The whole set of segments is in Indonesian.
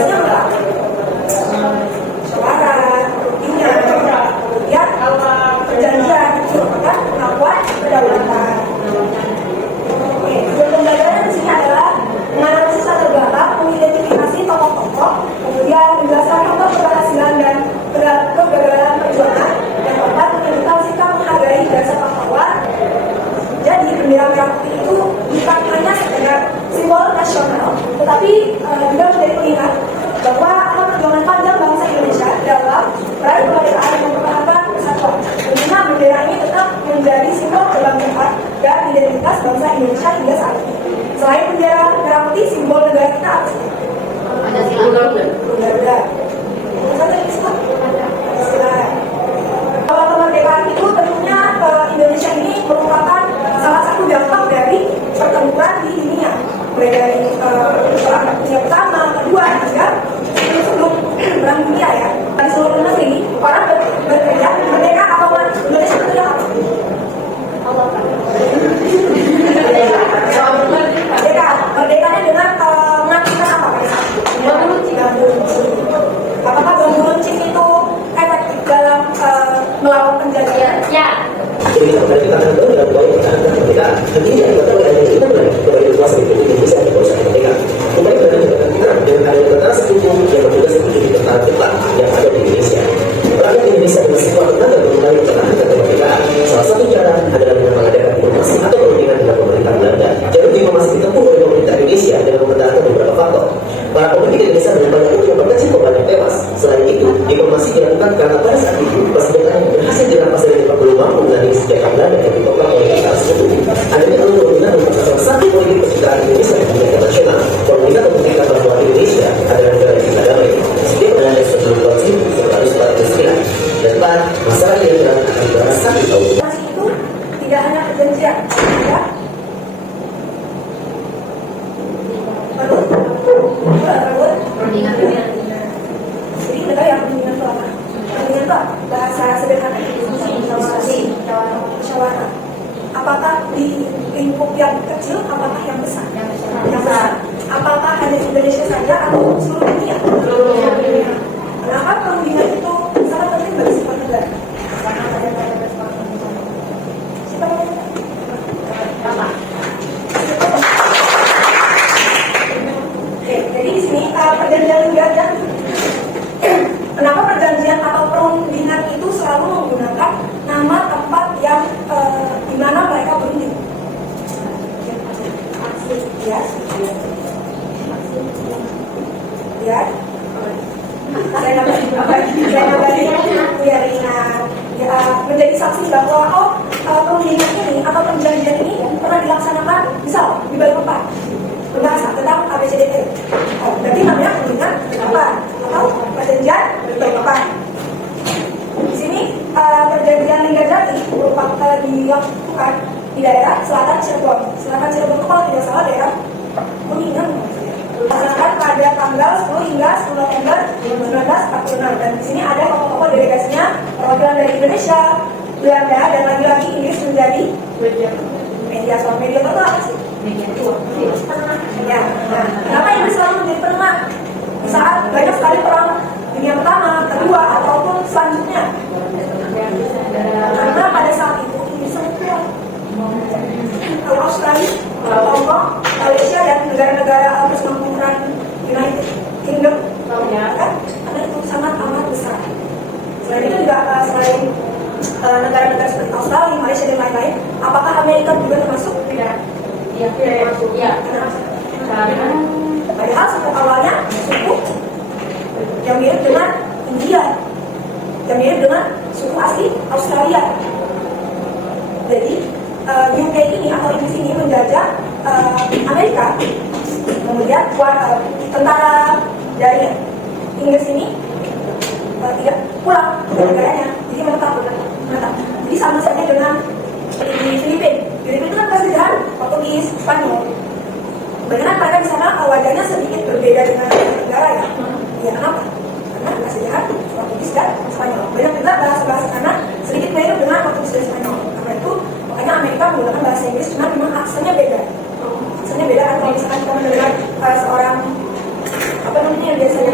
Tugasnya apa? Musyawarah, ingat, kemudian perjanjian itu merupakan pengakuan kedaulatan. Oke, pembelajaran di sini adalah menganalisis latar belakang, mengidentifikasi tokoh-tokoh, kemudian menjelaskan contoh keberhasilan dan kegagalan perjuangan, yang keempat menunjukkan sikap menghargai jasa pahlawan. Jadi bendera merah putih itu bukan hanya sekedar simbol nasional, tetapi juga menjadi pengingat bahwa akan perjuangan panjang bangsa Indonesia dalam meraih kemerdekaan dan mempertahankan kesatuan. Tentunya bendera ini tetap menjadi simbol kebanggaan dan identitas bangsa Indonesia hingga saat ini. Selain bendera merah putih, simbol negara kita apa sih? Ada Garuda. Garuda. Kalau kemerdekaan itu tentunya Indonesia ini merupakan salah satu dampak dari pertempuran di dunia, mulai dari perang dunia pertama, kedua, hingga sebelum perang dunia ya. Di seluruh negeri orang berteriak merdeka apa mati. Indonesia berteriak apa? Merdeka. Merdekanya dengan mengaktifkan apa? Bambu runcing. Apakah bambu runcing itu efektif dalam melawan penjajahan? Ya. Jadi berarti tangan baru dan baik kita tentunya kita ada kita berada kuasa itu Indonesia ada kuasa merdeka. Kembali ke kita dengan ada tentara sekutu yang bertugas menjadi tentara tetap yang ada di Indonesia. Rakyat Indonesia dengan sekuat tenaga mengenai pertahanan kemerdekaan. Salah satu cara adalah dengan mengadakan diplomasi atau perundingan dengan pemerintah Belanda. Jalur diplomasi ditempuh oleh pemerintah Indonesia dengan mempertahankan beberapa faktor. Para pemimpin Indonesia dengan banyak memperkecil korban tewas. Selain itu, diplomasi dilakukan karena pada saat itu persenjataan yang berhasil dirampas dari 40 mampu menandingi senjata Belanda yang ditopang oleh tentara sekutu. Adanya lalu pemerintah merupakan salah satu politik percintaan Indonesia di dunia internasional. Pemerintah membuktikan bahwa Indonesia adalah negara yang kita damai. Setiap Belanda sebelum konflik harus Palestina. Dan masalah yang akan berasa di tahun itu tidak hanya perjanjian, ya. Jadi negara yang perundingan itu apa? Perundingan itu bahasa sederhana itu musyawarah. Apakah di lingkup yang kecil, apakah yang besar? Yang besar. Apakah hanya Indonesia saja atau seluruh dunia? Kenapa perundingan itu sangat penting bagi sebuah negara? Siapa yang jadi di sini perjanjian Linggardan. Kenapa perjanjian atau perundingan itu selalu menggunakan nama tempat yang di mana mereka berunding? Ya, ya. Saya nambah biar ingat. Ya, menjadi saksi bahwa perundingan ini atau perjanjian ini pernah dilaksanakan misal di Balikpapan. Berbahasa tentang ABCDE. Berarti namanya perundingan Balikpapan atau perjanjian Balikpapan. Di sini perjanjian Linggarjati merupakan dilakukan di daerah selatan Cirebon. Selatan Cirebon itu kalau tidak salah daerah Kuningan. Dilaksanakan pada tanggal 10 hingga 10 November 1946. Dan di sini ada tokoh-tokoh delegasinya, perwakilan dari Indonesia, Belanda, dan lagi-lagi Inggris menjadi media. Soal media itu apa sih? Ya, nah, kenapa Inggris selalu menjadi penengah di saat banyak sekali perang dunia pertama, kedua, ataupun selanjutnya? Karena pada saat itu Inggris sangat kuat. Kalau Australia, Hongkong, Malaysia, dan negara-negara persemakmuran United Kingdom, kan? Karena itu sangat amat besar. Selain itu juga selain negara-negara seperti Australia, Malaysia, dan lain-lain, apakah Amerika juga termasuk? Tidak. Ya. Padahal suku awalnya suku yang mirip dengan India, yang mirip dengan suku asli Australia. Jadi UK ini atau Inggris ini menjajah Amerika. Kemudian tentara dari Inggris ini tidak pulang ke negaranya, jadi menetap. Jadi sama saja dengan di Filipina. Filipina itu kan kesejahteraan Portugis, Spanyol. Bagaimana mereka di sana wajahnya sedikit berbeda dengan negara ya? Ya kenapa? Karena kesejahteraan Portugis dan Spanyol. Banyak juga bahasa-bahasa sana sedikit mirip dengan Portugis dan Spanyol. Karena itu makanya Amerika menggunakan bahasa Inggris, cuma memang aksennya beda. Aksennya beda kan kalau misalkan kita mendengar seorang apa namanya yang biasanya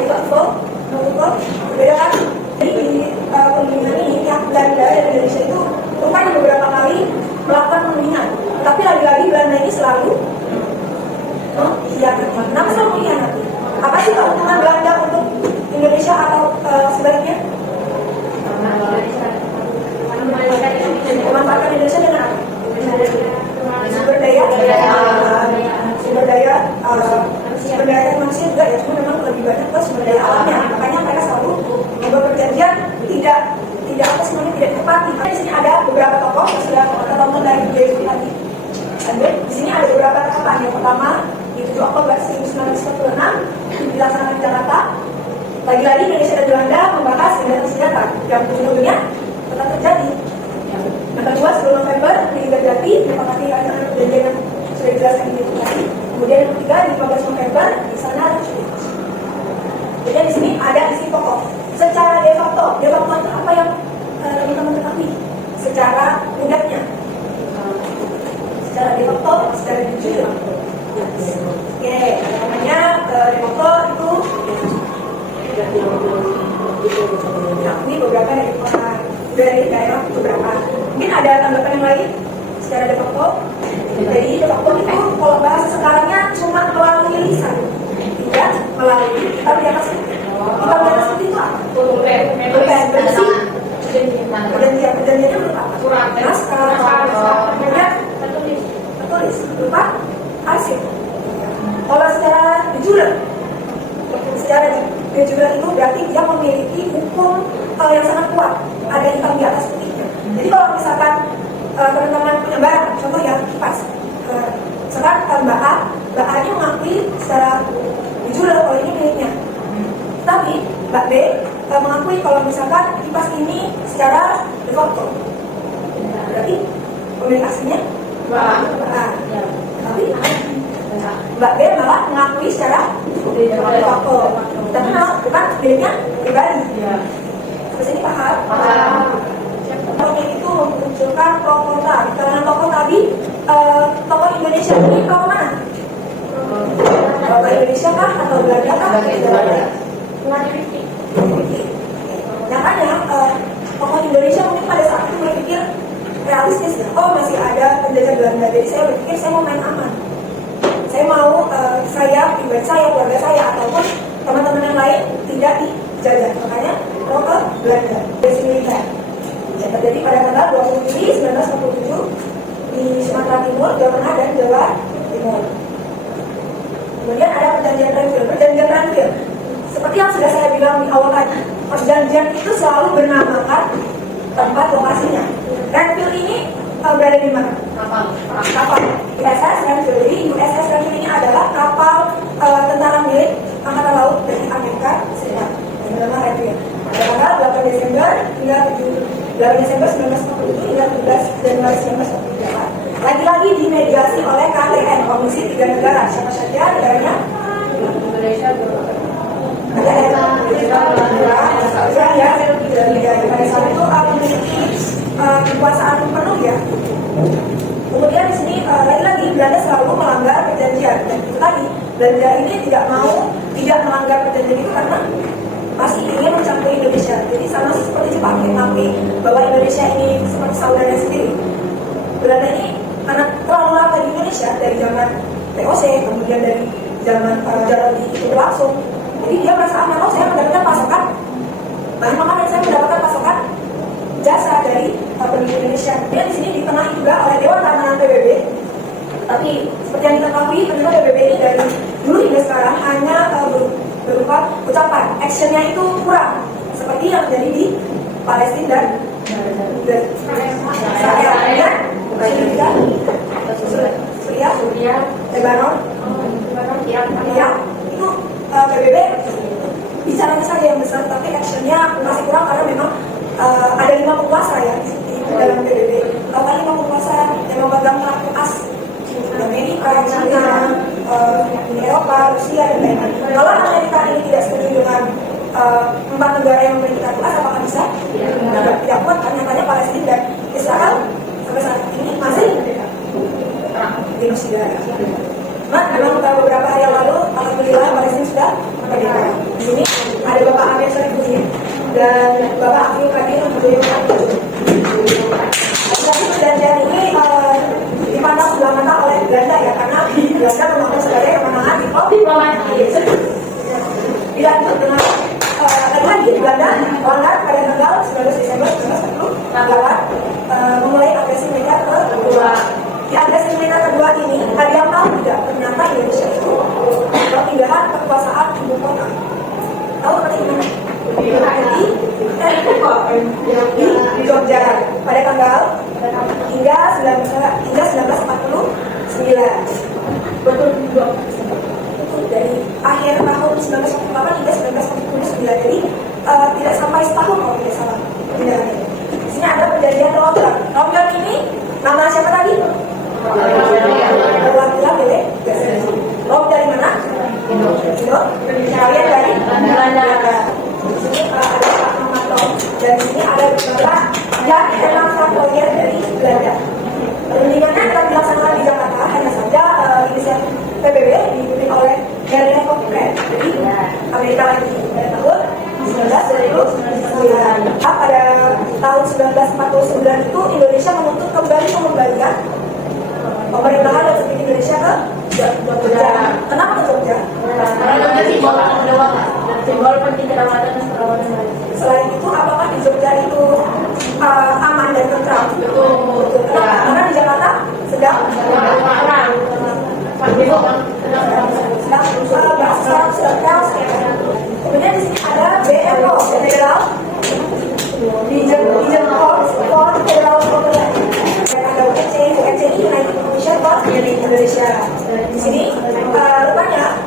ini selalu mengiyakan. Kenapa selalu mengkhianati? Apa sih keuntungan Belanda untuk Indonesia atau sebaliknya? Memanfaatkan Indonesia dengan apa? Sumber daya manusia juga ya, cuma memang lebih banyak ke sumber daya alamnya. Makanya mereka selalu membuat perjanjian tidak apa semuanya tidak tepati. Di sini ada beberapa tokoh yang sudah tertonton dari Yesus tadi. Dan di sini ada beberapa catatan. Yang pertama di 7 Oktober 1946 dilaksanakan di Jakarta. Lagi-lagi Indonesia dan Belanda membahas senjata yang sesungguhnya tetap terjadi. Yang kedua 10 November di Jati menyepakati rancangan perjanjian yang sudah dijelaskan di tadi. Kemudian yang ketiga di 15 November di sana ada cuti. Jadi di sini ada isi pokok. Secara de facto itu apa yang teman-teman ketahui? Secara mudahnya. Secara de facto, secara jujur. Oke, namanya de facto itu. Nah, ini beberapa dari daerah beberapa. Mungkin ada tanggapan yang lain secara de facto. Jadi de facto itu kalau bahasa sekarangnya cuma melalui lisan, tidak melalui kita di atas itu. Kita di atas itu apa? Bersih. Perjanjiannya berupa apa? Surat, naskah, tertulis, berupa arsip. Kalau secara de jure itu berarti dia memiliki hukum yang sangat kuat, ada hitam di atas putihnya. Jadi kalau misalkan teman-teman punya barang, contoh ya kipas, misalkan Mbak A ini mengakui secara de jure kalau ini miliknya, tapi Mbak B mengakui kalau misalkan kipas ini secara de facto, berarti pemilik aslinya Mbak A. Tapi Mbak B malah mengakui secara de facto, tapi memang bukan miliknya pribadi. Terus ini paham? Pokoknya itu memunculkan pro kontra. Di kalangan tokoh tadi, tokoh Indonesia ini tokoh mana? Tokoh Indonesia kah atau Belanda kah? Makanya tokoh Indonesia mungkin pada saat itu berpikir realistis ya. Oh masih ada penjajah Belanda, jadi saya berpikir saya mau main aman. Saya mau pribadi saya, keluarga saya ataupun teman-teman yang lain tidak dijajah. Makanya mau ke Belanda. Base militer yang terjadi pada tanggal 20 Juli 1947 di Sumatera Timur, Jawa Tengah dan Jawa Timur. Kemudian ada perjanjian Renville. Perjanjian Renville seperti yang sudah saya bilang di awal tadi, perjanjian itu selalu bernamakan tempat lokasinya. Renville ini berada di mana? Kapal USS Renville. Jadi USS Renville ini adalah kapal tentara milik Angkatan Laut dari Amerika Serikat. Yang bernama Renville. Pada tanggal 8 Desember hingga 8 Desember 1947 hingga 17 Januari 1948. Lagi-lagi dimediasi oleh KTN, Komisi 3 Negara. Siapa saja negaranya? Indonesia. Pada saat itu memiliki kekuasaan penuh ya. Kemudian di sini lagi-lagi Belanda selalu melanggar perjanjian. Dan itu tadi Belanda ini tidak melanggar perjanjian itu karena masih ingin mencampuri Indonesia. Jadi sama seperti Jepang, mengakui bahwa Indonesia ini seperti saudara sendiri. Belanda ini karena terlalu lama di Indonesia dari zaman VOC, kemudian dari zaman Jalan itu berlangsung. Jadi dia merasa aman, oh saya mendapatkan pasokan bahan makanan, saya mendapatkan pasokan jasa dari penduduk Indonesia. Kemudian di sini ditengahi juga oleh Dewan Keamanan PBB. Tapi seperti yang kita ketahui, ternyata PBB ini dari dulu hingga sekarang hanya berupa ucapan, actionnya itu kurang. Seperti yang terjadi di Palestina dan Israel, Syria, Lebanon, Irak. Itu PBB bicaranya saja yang besar, tapi actionnya masih kurang karena memang ada 5 penguasa ya di dalam PBB. Kalau 5 penguasa yang memegang kartu as, Amerika, China, Eropa, Rusia dan lain-lain. Kalau Amerika ini tidak setuju dengan 4 negara yang memiliki kartu as, apakah bisa? Tidak kuat kan? Nyatanya Palestina dan Israel sampai saat ini masih genosida. Nah, memang beberapa hari yang lalu, alhamdulillah Palestina sudah merdeka. Di sini ada Bapak Amir Syarifuddin dan Bapak Abdul Qadir Abdul Qadir. Tapi perjanjian ini dipandang sebelah mata oleh Belanda ya. jadi Belanda melanggar pada tanggal 19 Desember 1948 memulai agresi militer kedua. Di agresi militer kedua ini ada yang tahu tidak ternyata Indonesia itu perpindahan kekuasaan ibu kota. Tahu seperti gimana? Di Jogja pada tanggal hingga 1949. Betul juga. Dari akhir tahun 1948 hingga 1949. Jadi tidak sampai setahun kalau tidak salah pindahannya. Di sini ada perjanjian London. London ini nama siapa tadi? Perwakilan dari Rom dari mana? Indo. Kalian dari Belanda. Di sini ada Pak Muhammad Rom. Dan di sini ada beberapa yang memang faktornya dari Belanda. Perundingannya akan dilaksanakan di Jakarta, hanya saja inisiatif PBB dipimpin oleh Harry Hancock. Jadi Amerika lagi pada tahun 1949. Pada tahun 1949 itu Indonesia menuntut kembali mengembalikan pemerintahan Republik Indonesia ke Jogja. Kenapa ke Jogja? Karena simbol penting kedaulatan dan kedaulatan. Selain itu, apakah di Jogja itu aman dan tentram? Betul. Kenapa? Karena di Jakarta sedang perang. sedang chaos. Kemudian di sini ada BFO, Federal Region Force for Federal Overland. Ada UNCI, United Commission for Indonesia. Di sini rupanya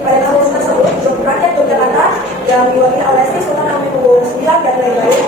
pada tahun tersebut rakyat Yogyakarta yang diwakili oleh Sri Sultan Hamengkubuwono IX dan lain-lain